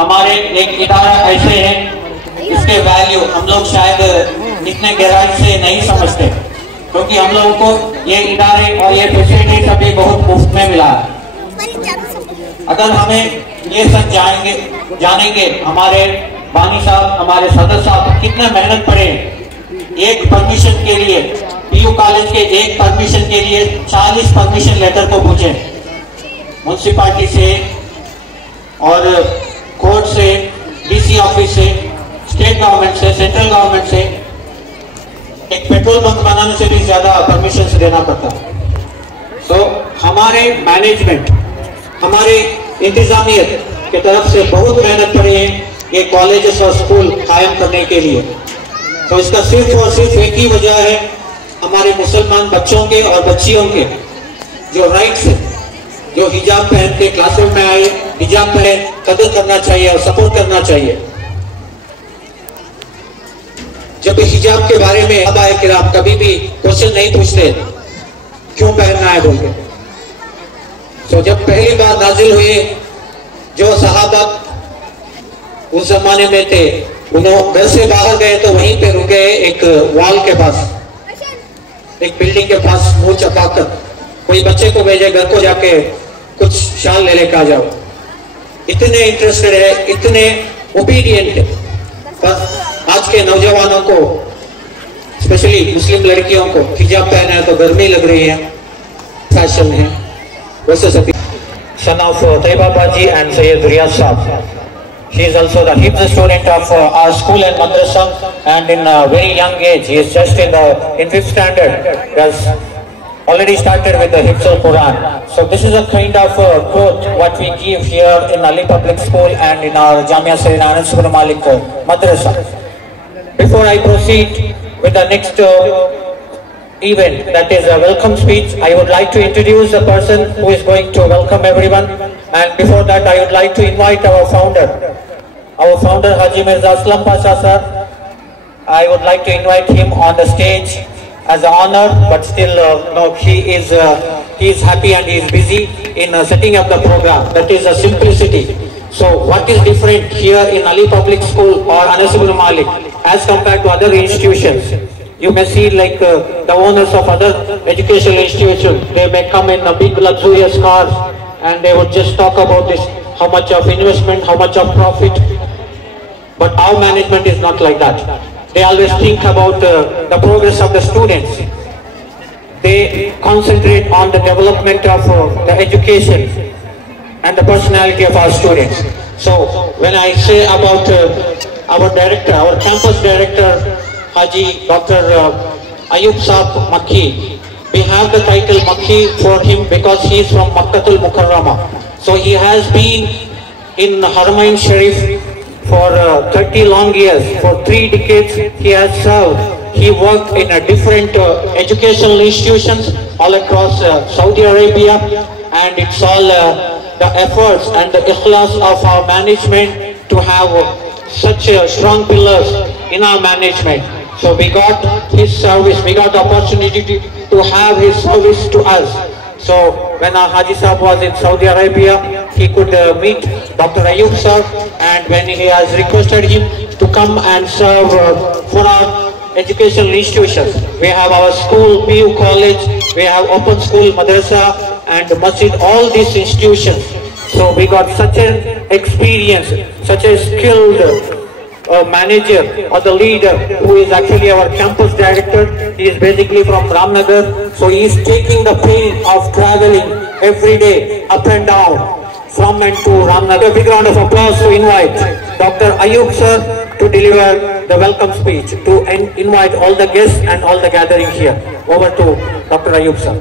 हमारे एक इदारा ऐसे हैं इसके वैल्यू हम लोग शायद इतने गहराई से नहीं समझते, क्योंकि हम लोगों को ये इदारे और ये फैसिलिटी सभी बहुत मुफ्त में मिला है। अगर हमें ये सब जानेंगे हमारे बानी साहब, हमारे सदर साहब कितना मेहनत पड़े एक परमिशन के लिए, पीयू कॉलेज के एक परमिशन के लिए 40 परमिशन लेटर को पूछे म्युनिसिपालिटी से और कोर्ट से, डीसी ऑफिस से, स्टेट गवर्नमेंट से, सेंट्रल गवर्नमेंट से। एक पेट्रोल पंप बनाने से भी ज्यादा परमिशन देना पड़ता। तो हमारे मैनेजमेंट, हमारे इंतजामियत की तरफ से बहुत मेहनत पड़ी है ये कॉलेजेस और स्कूल कायम करने के लिए। तो इसका सिर्फ और सिर्फ एक ही वजह है, हमारे मुसलमान बच्चों के और बच्चियों के जो राइट्स है, जो हिजाब पहन के क्लासरूम में आए, हिजाब पहने कदर करना चाहिए और सपोर्ट करना चाहिए। जब हिजाब के बारे में अबाए किराम कभी भी क्वेश्चन नहीं पूछते क्यों पहनना है बोल के। तो जब पहली बार नाजिल हुए, जो सहाबा उस जमाने में थे, उन्होंने घर से बाहर गए तो वहीं पे रुके एक वॉल के पास, एक बिल्डिंग के पास मुंह चपाकर कोई बच्चे को भेजे घर को जाके कुछ शाल ले लेकर आ जाओ। इतने इंटरेस्टेड है, इतने ओबीडियंट है। पर आज के नौजवानों को, स्पेशली मुस्लिम लड़कियों को हिजाब पहना है तो गर्मी लग रही है, फैशन है। वैसे सभी son of Taiba Baji and Sayyid Riyaz Saab. He is also the Hifz student of our school and madrasa, and in a very young age, he is just in 5th standard. He has already started with the Hifz al-Quran. So this is a kind of growth what we give here in Ali Public School and in our Jamia Sayyid Anas bin Malik Madrasa. Before I proceed with the next event, that is a welcome speech, I would like to introduce the person who is going to welcome everyone. And before that, I would like to invite our founder Haji Mirza Aslam Pasha sir. I would like to invite him on the stage as an honor, but still no, he is happy and he is busy in setting up the program. That is a simplicity. So what is different here in Ali Public School or Anas bin Malik as compared to other institutions? You may see like the owners of other educational institutions, they may come in a big luxurious cars and they would just talk about this, how much of investment, how much of profit. But our management is not like that. They always think about the progress of the students. They concentrate on the development of the education and the personality of our students. So when I say about our director, our campus director, Haji Dr. Ayub Saab Makki, we have the title Makki for him because he is from Makkatul Mukarrama. So he has been in Haramain Sharif for 30 long years. For 3 decades he has served. He worked in different educational institutions all across Saudi Arabia, and it's all the efforts and the ikhlas of our management to have such strong pillars in our management. So we got his service, we got the opportunity to have his service to us. So when our Haji Sahab was in Saudi Arabia, he could meet Dr. Ayub sir, and when he has requested him to come and serve for our educational institutions. We have our school, PU college, we have open school, madrasa and masjid, all these institutions. So we got such an experience, such a skilled manager or the leader who is actually our campus director. He is basically from Ramnagar, so he is taking the pain of traveling every day up and down from and to Ramnagar. A big round of applause to invite Dr. Ayub sir to deliver the welcome speech, to invite all the guests and all the gathering here. Over to Dr. Ayub sir.